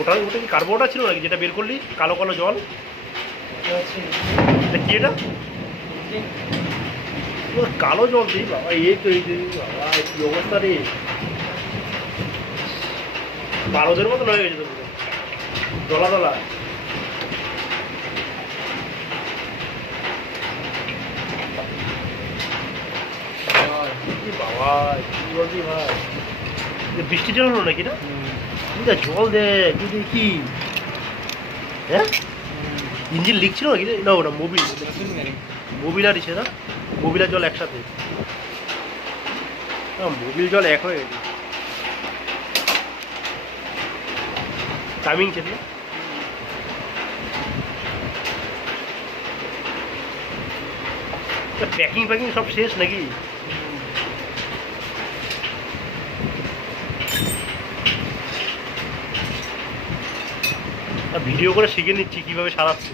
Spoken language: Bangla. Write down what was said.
ওটা ওটা কি কার্বোটা ছিল নাকি যেটা বের করলি কালো কালো জল? এটা কি এটা? কালো জল দিই বাবা, এই তো এই বাবা কি অবস্থা রে, পারদের মতো হয়ে গেছে তো, দলা দলা। বাবা কি বলছি ভাই, বৃষ্টি জল হলো নাকি না? জল দেখ কি, হ্যাঁ ইঞ্জিন লিক ছিল নাকি না? ওটা মোবিল, মোবিল আর ইসে না, মোবিল আর জল একসাথে, মোবিল জল এক হয়ে গেছে। টাইমিং ছিল প্যাকিং প্যাকিং সব শেষ নাকি? ভিডিও করে শিখে নিচ্ছি কিভাবে সারাচ্ছি।